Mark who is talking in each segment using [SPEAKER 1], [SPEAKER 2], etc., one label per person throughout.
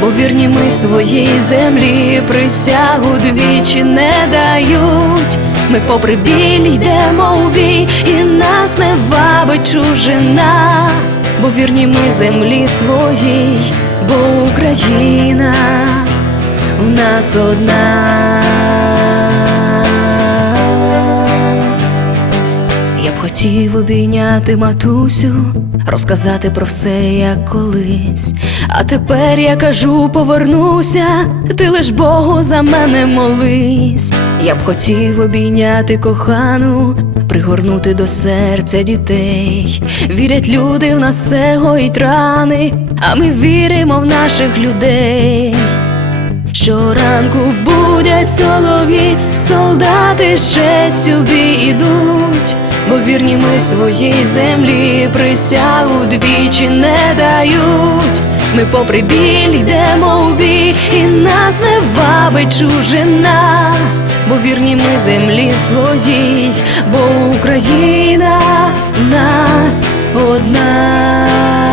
[SPEAKER 1] бо вірні ми своїй землі присягу двічі не дають. Ми попри біль йдемо у бій, і нас не вабить чужина, бо вірні ми землі своїй, бо Україна у нас одна. хотів обійняти матусю, розказати про все, як колись. А тепер я кажу, повернуся, ти лиш Богу за мене молись. Я б хотів обійняти кохану, пригорнути до серця дітей. Вірять люди, в нас це гоїть рани, а ми віримо в наших людей. Щоранку будять солові, солдати з честю бій ідуть бо вірні ми своїй землі присягу двічі не дають. Ми попри біль йдемо у бій, і нас не вабить чужина, бо вірні ми землі своїй, бо Україна нас одна.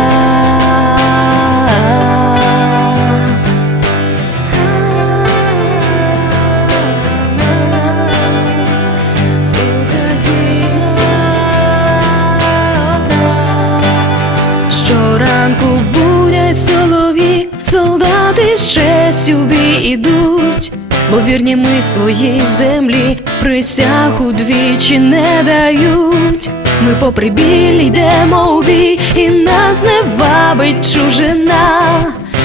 [SPEAKER 1] ранку бурять солові, солдати з честю бій ідуть, бо вірні ми своїй землі присягу двічі не дають. Ми попри біль йдемо у бій, і нас не вабить чужина,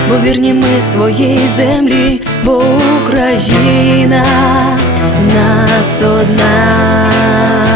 [SPEAKER 1] бо вірні ми своїй землі, бо Україна нас одна.